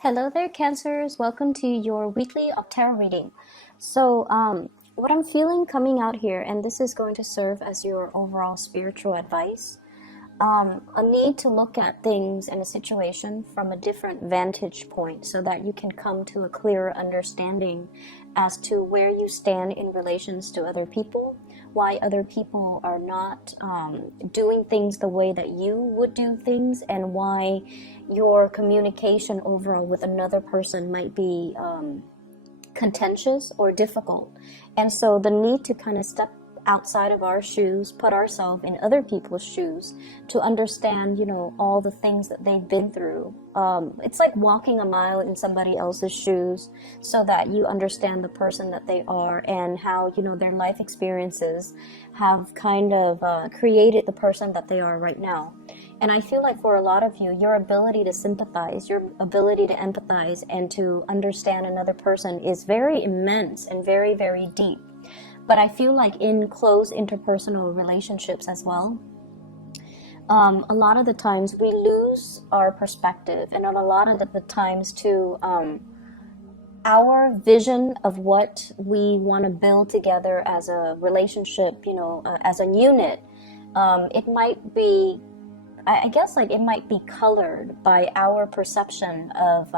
Hello there, Cancers. Welcome to your weekly tarot reading. What I'm feeling coming out here, and this is going to serve as your overall spiritual advice, a need to look at things and a situation from a different vantage point so that you can come to a clearer understanding as to where you stand in relations to other people, why other people are not doing things the way that you would do things, and why your communication overall with another person might be contentious or difficult. And so the need to kind of step outside of our shoes, put ourselves in other people's shoes to understand, all the things that they've been through. It's like walking a mile in somebody else's shoes so that you understand the person that they are and how, their life experiences have kind of created the person that they are right now. And I feel like for a lot of you, your ability to sympathize, your ability to empathize and to understand another person is very immense and very, very deep. But I feel like in close interpersonal relationships as well, a lot of the times we lose our perspective, and a lot of the times too, our vision of what we want to build together as a relationship, as a unit, it might be, I guess, like it might be colored by our perception of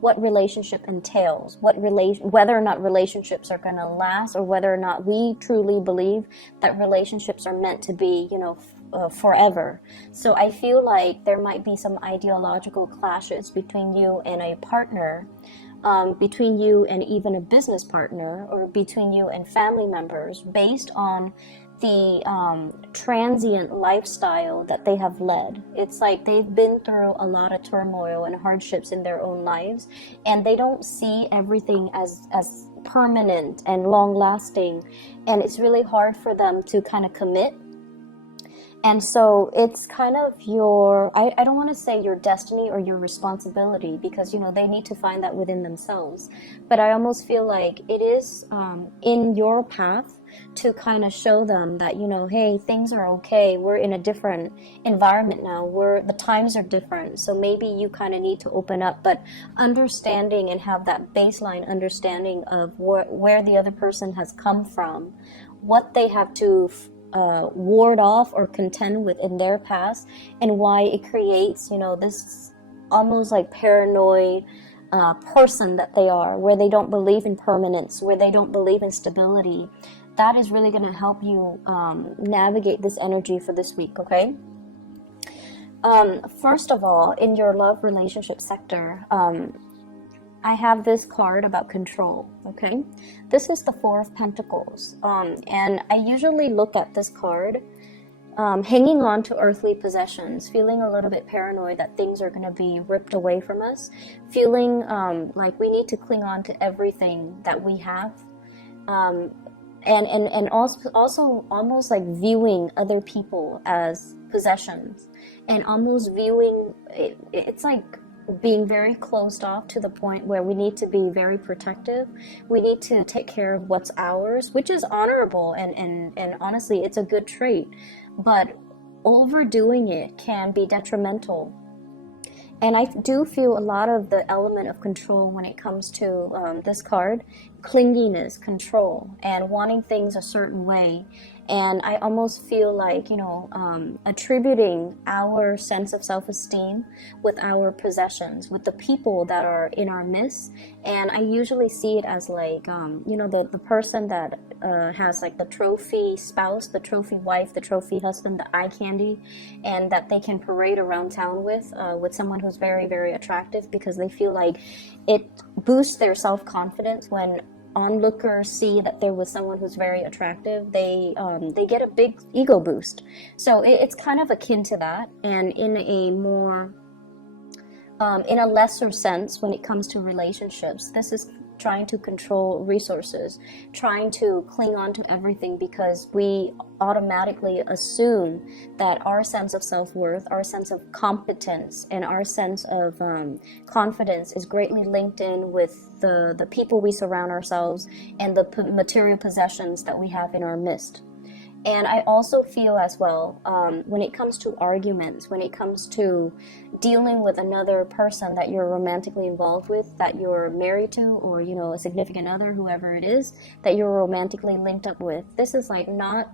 what relationship entails, whether or not relationships are going to last, or whether or not we truly believe that relationships are meant to be, forever. So I feel like there might be some ideological clashes between you and a partner, between you and even a business partner, or between you and family members, based on the transient lifestyle that they have led. It's like they've been through a lot of turmoil and hardships in their own lives, and they don't see everything as permanent and long lasting, and it's really hard for them to kind of commit. And so it's kind of I don't want to say your destiny or your responsibility, because, they need to find that within themselves. But I almost feel like it is in your path to kind of show them that, hey, things are okay. We're in a different environment now. The times are different. So maybe you kind of need to open up, but understanding and have that baseline understanding of where the other person has come from, what they have to ward off or contend with in their past, and why it creates, this almost like paranoid person that they are, where they don't believe in permanence, where they don't believe in stability. That is really going to help you navigate this energy for this week, okay? First of all, in your love relationship sector, I have this card about control, okay? This is the Four of Pentacles, and I usually look at this card hanging on to earthly possessions, feeling a little bit paranoid that things are going to be ripped away from us, feeling like we need to cling on to everything that we have, and also almost like viewing other people as possessions, and almost viewing it's like being very closed off to the point where we need to be very protective. We need to take care of what's ours, which is honorable, and honestly, it's a good trait. But overdoing it can be detrimental. And I do feel a lot of the element of control when it comes to this card, clinginess, control, and wanting things a certain way. And I almost feel like, attributing our sense of self-esteem with our possessions, with the people that are in our midst. And I usually see it as like, the person that has like the trophy spouse, the trophy wife, the trophy husband, the eye candy, and that they can parade around town with someone who's very, very attractive, because they feel like it boosts their self-confidence when onlookers see that there was someone who's very attractive. They get a big ego boost. So it's kind of akin to that, and in a more in a lesser sense when it comes to relationships, this is trying to control resources, trying to cling on to everything, because we automatically assume that our sense of self-worth, our sense of competence, and our sense of confidence is greatly linked in with the people we surround ourselves and the material possessions that we have in our midst. And I also feel as well, when it comes to arguments, when it comes to dealing with another person that you're romantically involved with, that you're married to, or, you know, a significant other, whoever it is, that you're romantically linked up with, this is like not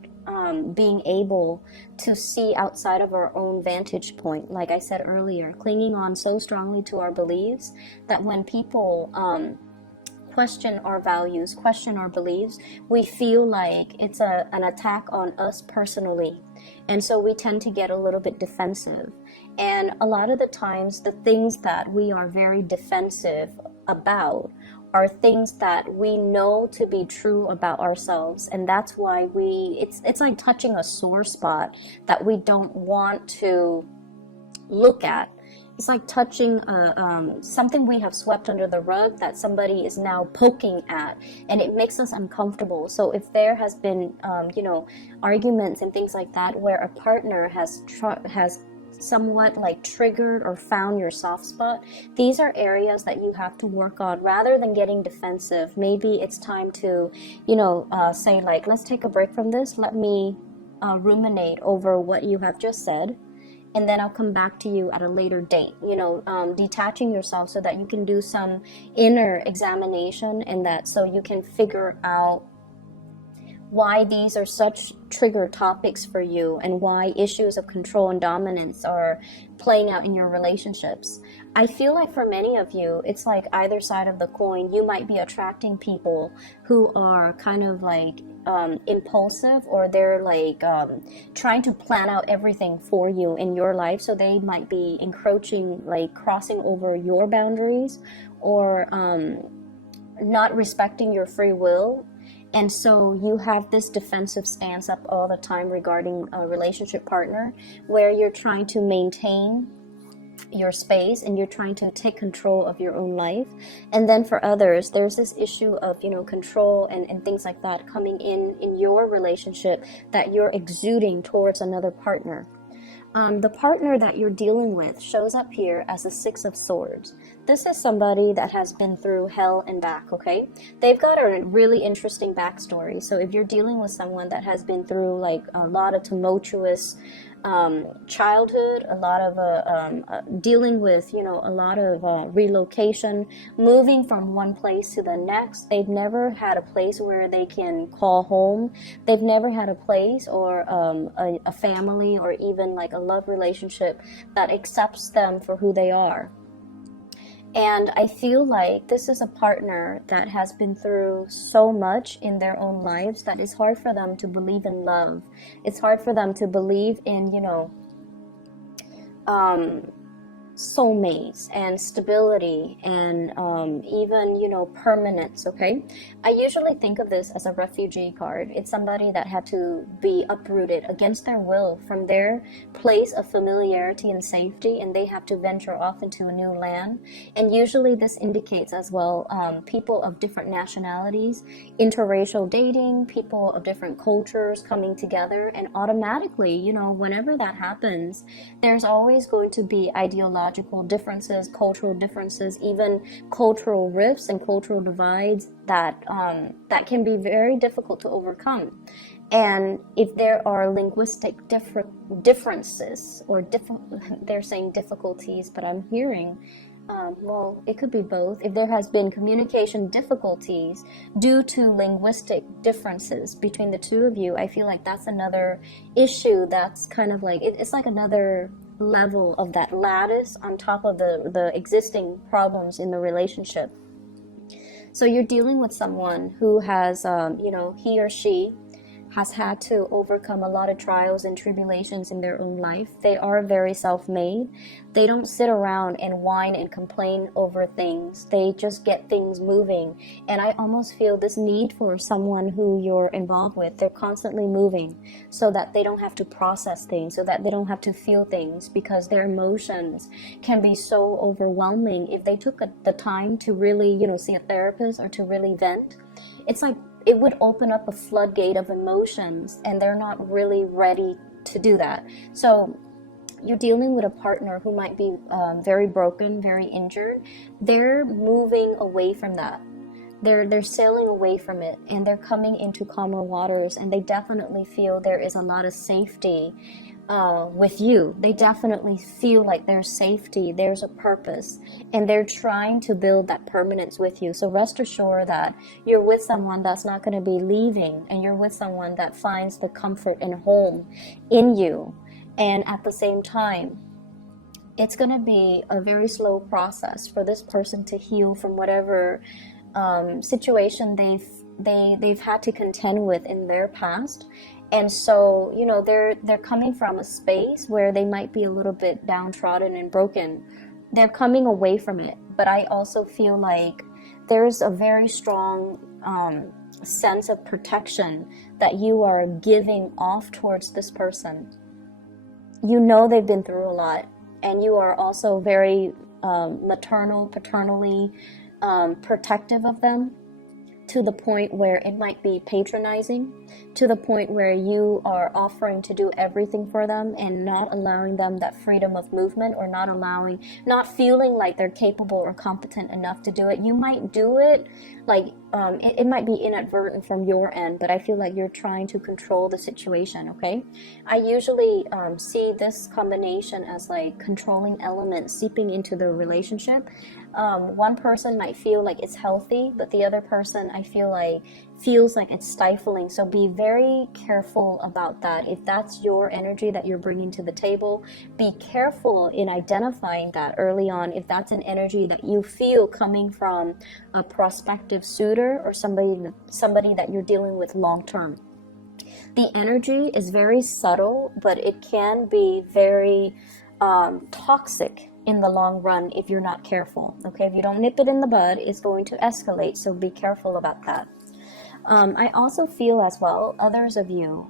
being able to see outside of our own vantage point. Like I said earlier, clinging on so strongly to our beliefs that when people question our values, question our beliefs, we feel like it's an attack on us personally. And so we tend to get a little bit defensive. And a lot of the times, the things that we are very defensive about are things that we know to be true about ourselves. And that's why it's like touching a sore spot that we don't want to look at. It's like touching something we have swept under the rug that somebody is now poking at, and it makes us uncomfortable. So if there has been, arguments and things like that, where a partner has somewhat like triggered or found your soft spot, these are areas that you have to work on rather than getting defensive. Maybe it's time to, say like, let's take a break from this. Let me ruminate over what you have just said, and then I'll come back to you at a later date. Detaching yourself so that you can do some inner examination, and that so you can figure out why these are such trigger topics for you, and why issues of control and dominance are playing out in your relationships. I feel like for many of you, it's like either side of the coin. You might be attracting people who are kind of like impulsive, or they're like trying to plan out everything for you in your life. So they might be encroaching, like crossing over your boundaries, or not respecting your free will. And so you have this defensive stance up all the time regarding a relationship partner, where you're trying to maintain your space and you're trying to take control of your own life. And then for others, there's this issue of, control and things like that coming in your relationship that you're exuding towards another partner. The partner that you're dealing with shows up here as a 6 of Swords. This is somebody that has been through hell and back, okay? They've got a really interesting backstory. So if you're dealing with someone that has been through like a lot of tumultuous childhood, a lot of dealing with, a lot of relocation, moving from one place to the next. They've never had a place where they can call home. They've never had a place or a family, or even like a love relationship that accepts them for who they are. And I feel like this is a partner that has been through so much in their own lives that it's hard for them to believe in love. It's hard for them to believe in, soulmates and stability and even, permanence, okay? I usually think of this as a refugee card. It's somebody that had to be uprooted against their will from their place of familiarity and safety, and they have to venture off into a new land. And usually this indicates as well people of different nationalities, interracial dating, people of different cultures coming together, and automatically, whenever that happens, there's always going to be ideological differences, cultural differences, even cultural rifts and cultural divides that can be very difficult to overcome. And if there are linguistic differences, or they're saying difficulties, but I'm hearing well, it could be both. If there has been communication difficulties due to linguistic differences between the two of you, I feel like that's another issue that's kind of like, it's like another level of that lattice on top of the existing problems in the relationship. So you're dealing with someone who has, he or she has had to overcome a lot of trials and tribulations in their own life. They are very self-made. They don't sit around and whine and complain over things. They just get things moving. And I almost feel this need for someone who you're involved with. They're constantly moving so that they don't have to process things, so that they don't have to feel things, because their emotions can be so overwhelming. If they took the time to really, see a therapist or to really vent, it's like it would open up a floodgate of emotions, and they're not really ready to do that. So you're dealing with a partner who might be very broken, very injured. They're moving away from that. they're sailing away from it, and they're coming into calmer waters, and they definitely feel there is a lot of safety with you. They definitely feel like there's safety, there's a purpose, and they're trying to build that permanence with you. So rest assured that you're with someone that's not going to be leaving, and you're with someone that finds the comfort and home in you. And at the same time, it's going to be a very slow process for this person to heal from whatever situation they've had to contend with in their past. And so, you know, they're coming from a space where they might be a little bit downtrodden and broken. They're coming away from it. But I also feel like there's a very strong sense of protection that you are giving off towards this person. You know they've been through a lot, and you are also very paternally protective of them, to the point where it might be patronizing, to the point where you are offering to do everything for them and not allowing them that freedom of movement, or not feeling like they're capable or competent enough to do it. You might do it, like it might be inadvertent from your end, but I feel like you're trying to control the situation, okay? I usually see this combination as like controlling elements seeping into the relationship. One person might feel like it's healthy, but the other person, I feel like, feels like it's stifling. So be very careful about that. If that's your energy that you're bringing to the table, be careful in identifying that early on. If that's an energy that you feel coming from a prospective suitor or somebody that you're dealing with long term. The energy is very subtle, but it can be very toxic in the long run if you're not careful. Okay, if you don't nip it in the bud, it's going to escalate, so be careful about that. I also feel as well, others of you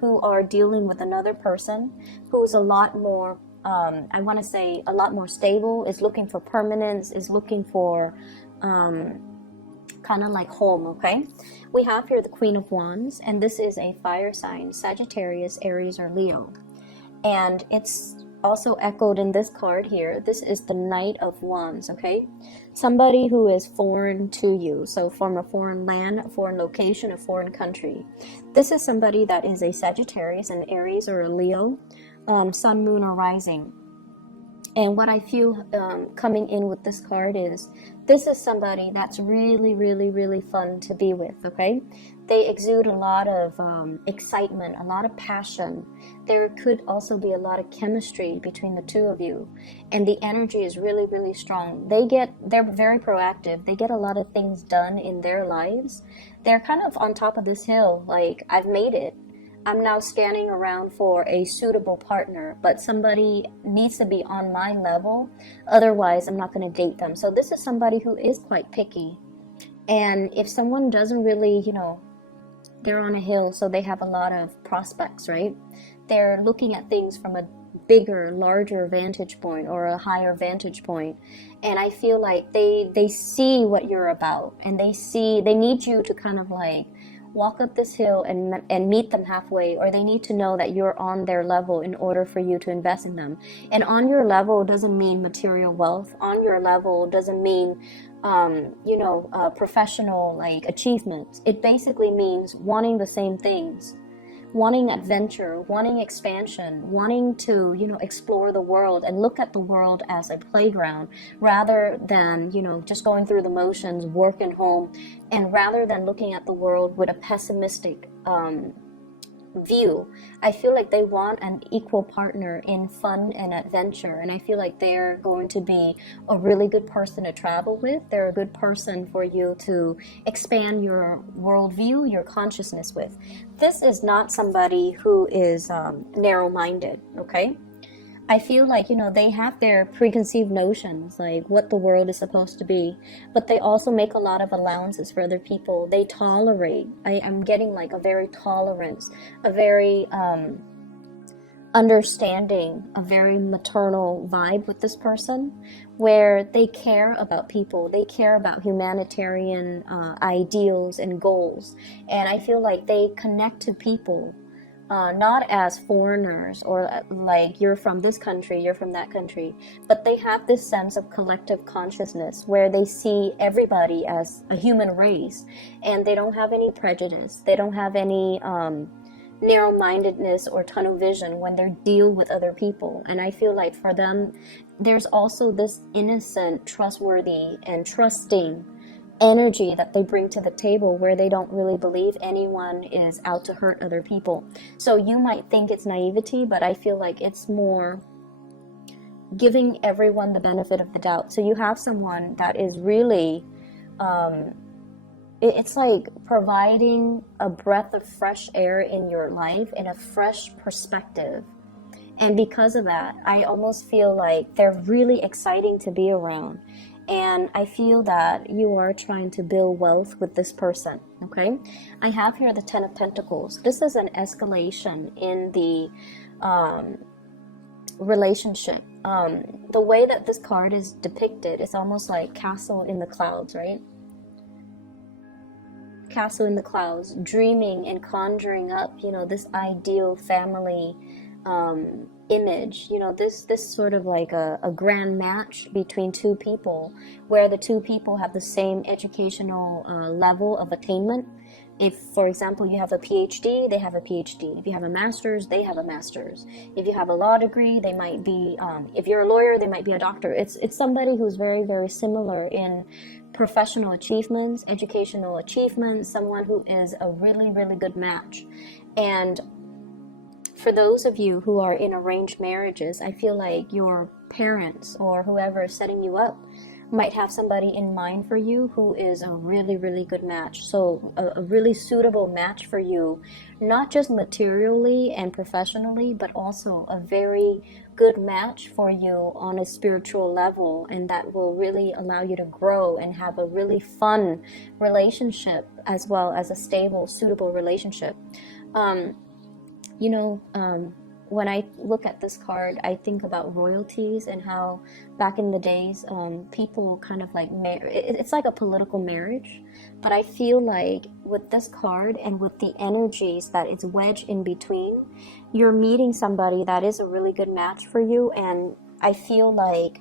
who are dealing with another person who's a lot more, I want to say a lot more stable, is looking for permanence, is looking for kind of like home, okay? We have here the Queen of Wands, and this is a fire sign, Sagittarius, Aries, or Leo. And it's also echoed in this card here. This is the Knight of Wands, okay? Somebody who is foreign to you, so from a foreign land, a foreign location, a foreign country. This is somebody that is a Sagittarius, an Aries, or a Leo, sun, moon, or rising. And what I feel coming in with this card is, this is somebody that's really, really, really fun to be with, okay? They exude a lot of excitement, a lot of passion. There could also be a lot of chemistry between the two of you. And the energy is really, really strong. They're very proactive. They get a lot of things done in their lives. They're kind of on top of this hill, like, I've made it. I'm now scanning around for a suitable partner, but somebody needs to be on my level. Otherwise, I'm not going to date them. So this is somebody who is quite picky. And if someone doesn't really, you know, they're on a hill, so they have a lot of prospects, right? They're looking at things from a bigger, larger vantage point, or a higher vantage point. And I feel like they see what you're about, and they need you to kind of like walk up this hill and meet them halfway, or they need to know that you're on their level in order for you to invest in them. And on your level doesn't mean material wealth. On your level doesn't mean professional like achievements. It basically means wanting the same things, wanting adventure, wanting expansion, wanting to, explore the world and look at the world as a playground, rather than, just going through the motions, work and home, and rather than looking at the world with a pessimistic view. I feel like they want an equal partner in fun and adventure, and I feel like they're going to be a really good person to travel with. They're a good person for you to expand your worldview, your consciousness with. This is not somebody who is narrow-minded, okay? I feel like, they have their preconceived notions, like what the world is supposed to be, but they also make a lot of allowances for other people. They tolerate. I'm getting like a very tolerance, a very understanding, a very maternal vibe with this person, where they care about people. They care about humanitarian ideals and goals. And I feel like they connect to people not as foreigners or like you're from this country, you're from that country, but they have this sense of collective consciousness where they see everybody as a human race, and they don't have any prejudice, they don't have any narrow-mindedness or tunnel vision when they deal with other people. And I feel like for them, there's also this innocent, trustworthy, and trusting energy that they bring to the table where they don't really believe anyone is out to hurt other people. So you might think it's naivety, but I feel like it's more giving everyone the benefit of the doubt. So you have someone that is really it's like providing a breath of fresh air in your life and a fresh perspective. And because of that, I almost feel like they're really exciting to be around. And I feel that you are trying to build wealth with this person, okay? I have here the Ten of Pentacles. This is an escalation in the relationship. The way that this card is depicted is almost like castle in the clouds, right? Castle in the clouds, dreaming and conjuring up, this ideal family image, this sort of like a grand match between two people where the two people have the same educational level of attainment. If, for example, you have a PhD, they have a PhD. If you have a master's, they have a master's. If you have a law degree, they might be, if you're a lawyer, they might be a doctor. It's somebody who's very, very similar in professional achievements, educational achievements, someone who is a really, really good match. And for those of you who are in arranged marriages, I feel like your parents or whoever is setting you up might have somebody in mind for you who is a really, really good match. So a really suitable match for you, not just materially and professionally, but also a very good match for you on a spiritual level, and that will really allow you to grow and have a really fun relationship as well as a stable, suitable relationship. When I look at this card, I think about royalties and how back in the days, people kind of like, it's like a political marriage. But I feel like with this card and with the energies that it's wedged in between, you're meeting somebody that is a really good match for you. And I feel like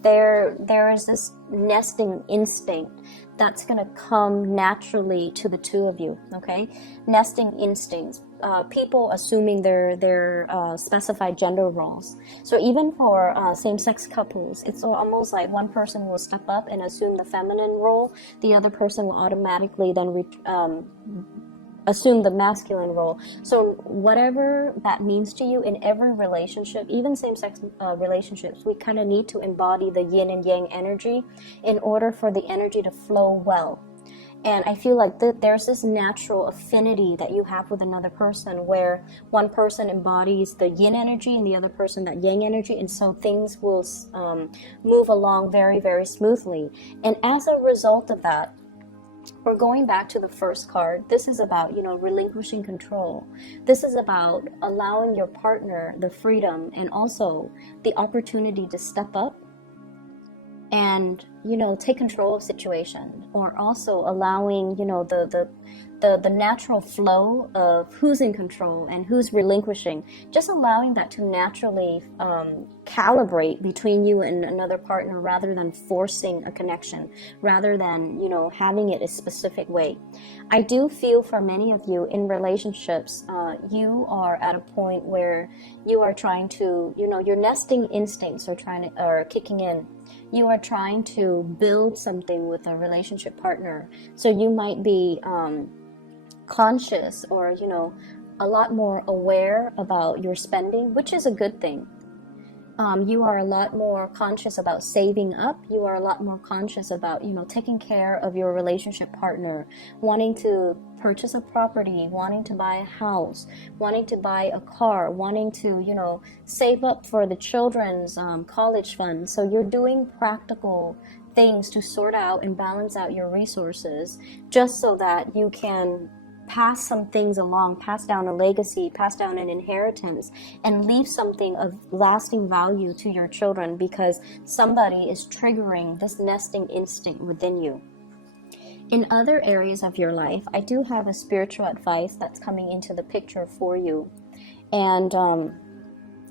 there is this nesting instinct that's going to come naturally to the two of you, okay? Nesting instincts. People assuming their specified gender roles. So even for same-sex couples, it's almost like one person will step up and assume the feminine role, the other person will automatically then assume the masculine role. So whatever that means to you in every relationship, even same-sex relationships, we kind of need to embody the yin and yang energy in order for the energy to flow well. And I feel like there's this natural affinity that you have with another person where one person embodies the yin energy and the other person that yang energy, and so things will move along very, very smoothly. And as a result of that, we're going back to the first card. This is about, relinquishing control. This is about allowing your partner the freedom and also the opportunity to step up and take control of situation, or also allowing the natural flow of who's in control and who's relinquishing, just allowing that to naturally calibrate between you and another partner rather than forcing a connection, rather than having it a specific way. I do feel for many of you in relationships, you are at a point where you are trying to, your nesting instincts are kicking in. You are trying to build something with a relationship partner. So you might be conscious or, a lot more aware about your spending, which is a good thing. You are a lot more conscious about saving up. You are a lot more conscious about, taking care of your relationship partner, wanting to purchase a property, wanting to buy a house, wanting to buy a car, wanting to, save up for the children's college fund. So you're doing practical things to sort out and balance out your resources just so that you can pass some things along, pass down a legacy, pass down an inheritance, and leave something of lasting value to your children because somebody is triggering this nesting instinct within you. In other areas of your life, I do have a spiritual advice that's coming into the picture for you. And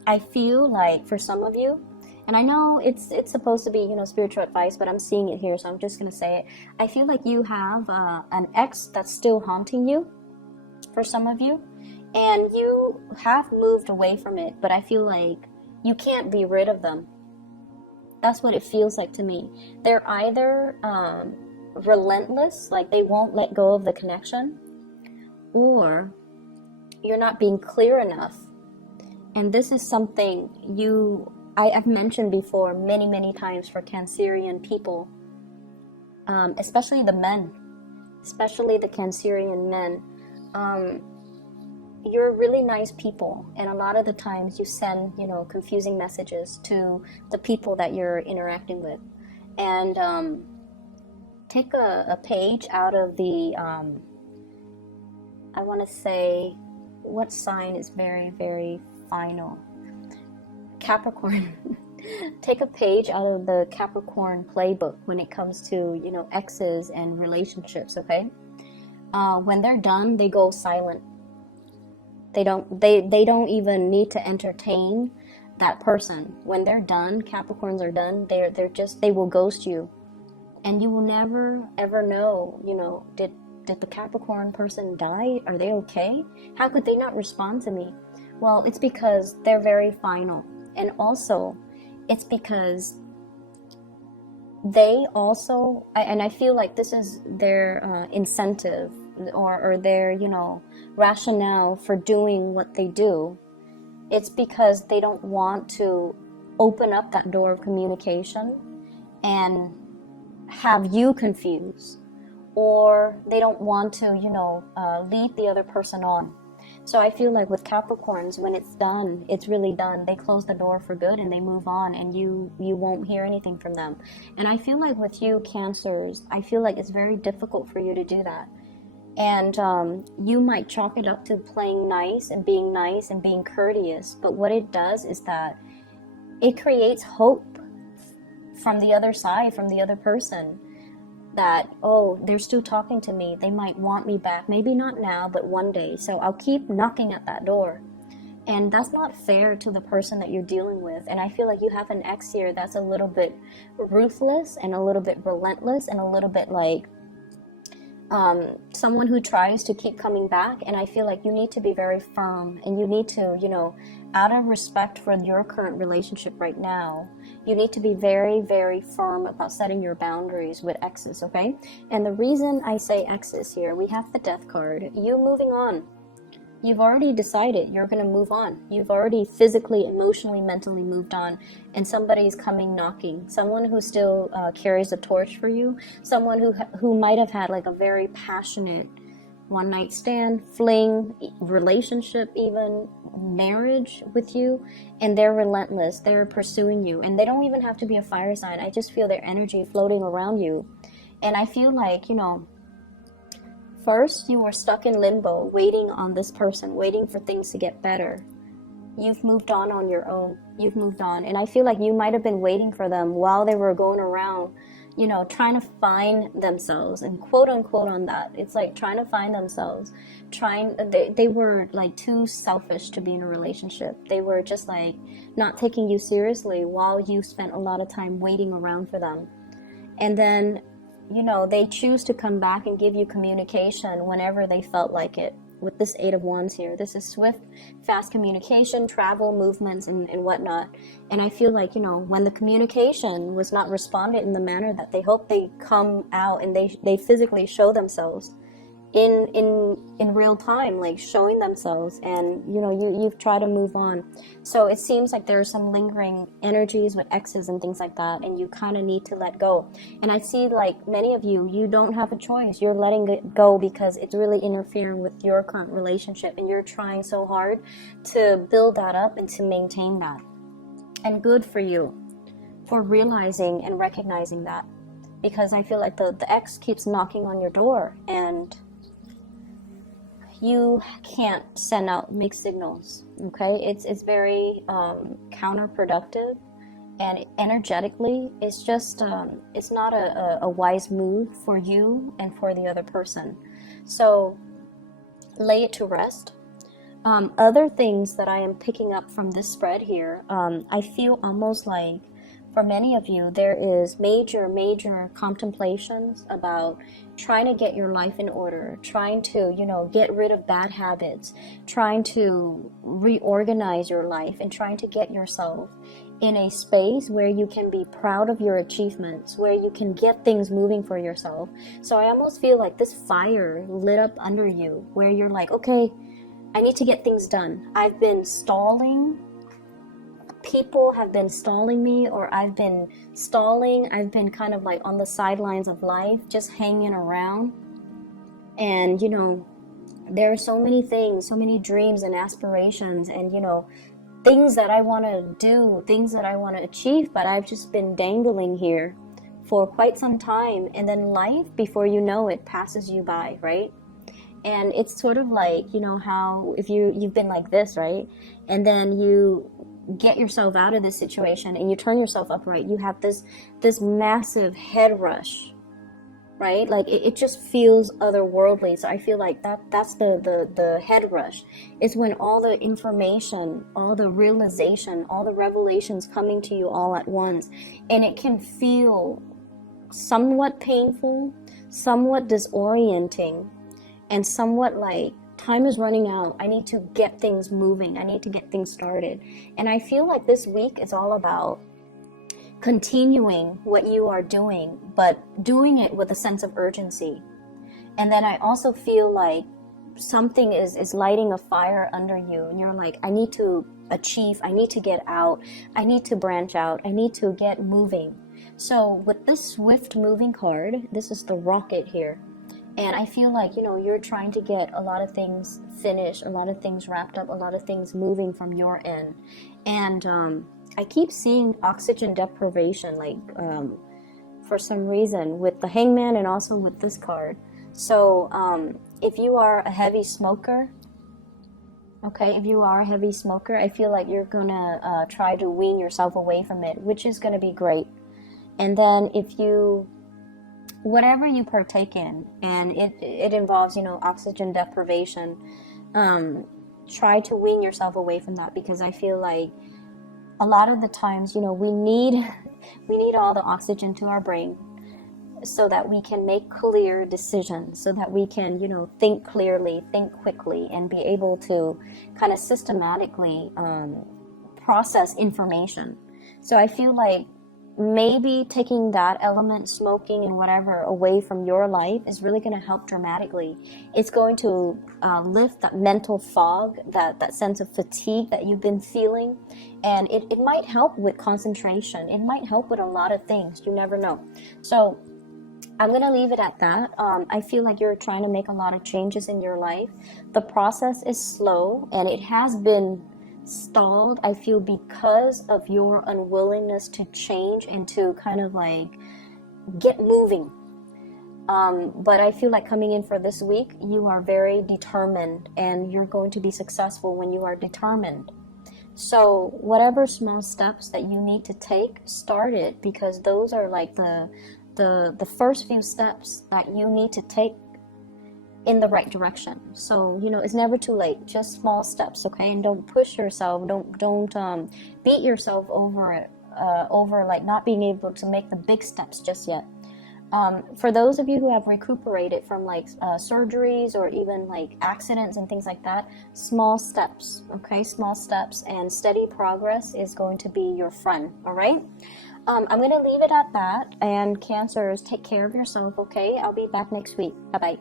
I feel like for some of you, and I know it's supposed to be, you know, spiritual advice, but I'm seeing it here, so I'm just gonna say it. I feel like you have an ex that's still haunting you, for some of you, and you have moved away from it, but I feel like you can't be rid of them. That's what it feels like to me. They're either relentless, like they won't let go of the connection, or you're not being clear enough. And this is something I've mentioned before many times for Cancerian people, especially the men, especially the Cancerian men. You're really nice people, and a lot of the times you send, you know, confusing messages to the people that you're interacting with. And take a page out of the, I want to say, what sign is very final? Capricorn. Take a page out of the Capricorn playbook when it comes to, you know, exes and relationships, okay? When they're done, they go silent. They don't even need to entertain that person. When they're done, Capricorns are done, they will ghost you. And you will never ever know, you know, did the Capricorn person die? Are they okay? How could they not respond to me? Well, it's because they're very final. And also, it's because they also, and I feel like this is their incentive, or their, you know, rationale for doing what they do. It's because they don't want to open up that door of communication and have you confused, or they don't want to, you know, lead the other person on. So I feel like with Capricorns, when it's done, it's really done. They close the door for good and they move on, and you won't hear anything from them. And I feel like with you Cancers, I feel like it's very difficult for you to do that. And you might chalk it up to playing nice and being courteous, but what it does is that it creates hope from the other side, from the other person, that, oh, they're still talking to me, they might want me back, maybe not now, but one day, so I'll keep knocking at that door. And that's not fair to the person that you're dealing with. And I feel like you have an ex here that's a little bit ruthless and a little bit relentless and a little bit like someone who tries to keep coming back. And I feel like you need to be very firm, and you need to, you know, out of respect for your current relationship right now, you need to be very firm about setting your boundaries with exes, okay? And the reason I say exes here, we have the Death card. You moving on. You've already decided you're going to move on. You've already physically, emotionally, mentally moved on, and somebody's coming knocking. Someone who still carries a torch for you. Someone who might have had like a very passionate one-night stand, fling, relationship, even marriage with you, and they're relentless. They're pursuing you, and they don't even have to be a fire sign. I just feel their energy floating around you. And I feel like, you know, first, you were stuck in limbo, waiting on this person, waiting for things to get better. You've moved on your own. You've moved on. And I feel like you might have been waiting for them while they were going around, you know, trying to find themselves, and quote unquote on that. It's like trying to find themselves. They were like too selfish to be in a relationship. They were just like not taking you seriously while you spent a lot of time waiting around for them. And then, you know, they choose to come back and give you communication whenever they felt like it. With this 8 of Wands here, this is swift, fast communication, travel, movements, and whatnot. And I feel like, you know, when the communication was not responded in the manner that they hoped, they come out and they physically show themselves in real time, like showing themselves, and you know, you've tried to move on. So it seems like there's some lingering energies with exes and things like that, and you kind of need to let go. And I see like many of you don't have a choice. You're letting it go because it's really interfering with your current relationship, and you're trying so hard to build that up and to maintain that. And good for you for realizing and recognizing that, because I feel like the ex keeps knocking on your door, and you can't send out mixed signals, okay? It's very counterproductive, and energetically, it's just, it's not a wise move for you and for the other person. So lay it to rest. Other things that I am picking up from this spread here, I feel almost like for many of you, there is major contemplations about trying to get your life in order, trying to, get rid of bad habits, trying to reorganize your life, and trying to get yourself in a space where you can be proud of your achievements, where you can get things moving for yourself. So I almost feel like this fire lit up under you, where you're like, okay, I need to get things done. I've been stalling. People have been stalling me, or I've been stalling. I've been kind of like on the sidelines of life, just hanging around. And, there are so many things, so many dreams and aspirations, and, things that I want to do, things that I want to achieve, but I've just been dangling here for quite some time. And then life, before you know it, passes you by, right? And it's sort of like, how if you've been like this, right? And then you get yourself out of this situation and you turn yourself upright. You have this massive head rush, right? Like it just feels otherworldly. So I feel like that's the head rush. It's when all the information, all the realization, all the revelations coming to you all at once. And it can feel somewhat painful, somewhat disorienting, and somewhat like time is running out. I need to get things moving. I need to get things started. And I feel like this week is all about continuing what you are doing, but doing it with a sense of urgency. And then I also feel like something is lighting a fire under you, and you're like, I need to achieve, I need to get out, I need to branch out, I need to get moving. So with this swift moving card, this is the rocket here. And I feel like, you're trying to get a lot of things finished, a lot of things wrapped up, a lot of things moving from your end. And I keep seeing oxygen deprivation, like for some reason, with the Hangman and also with this card. So if you are a heavy smoker, I feel like you're going to try to wean yourself away from it, which is going to be great. And then whatever you partake in, and it involves, oxygen deprivation, try to wean yourself away from that, because I feel like a lot of the times, we need all the oxygen to our brain so that we can make clear decisions, so that we can, think clearly, think quickly, and be able to kind of systematically process information. So I feel like maybe taking that element, smoking and whatever, away from your life is really going to help dramatically. It's going to lift that mental fog, that sense of fatigue that you've been feeling. And it might help with concentration. It might help with a lot of things. You never know. So I'm going to leave it at that. I feel like you're trying to make a lot of changes in your life. The process is slow, and it has been stalled, I feel, because of your unwillingness to change and to kind of like get moving. But I feel like coming in for this week, you are very determined, and you're going to be successful when you are determined. So whatever small steps that you need to take, start it, because those are like the first few steps that you need to take in the right direction. So it's never too late. Just small steps, okay? And don't push yourself. Don't beat yourself over it, over like not being able to make the big steps just yet. For those of you who have recuperated from like surgeries or even like accidents and things like that, small steps, okay? Small steps and steady progress is going to be your friend, all right? I'm going to leave it at that. And Cancers, take care of yourself, okay? I'll be back next week. Bye-bye.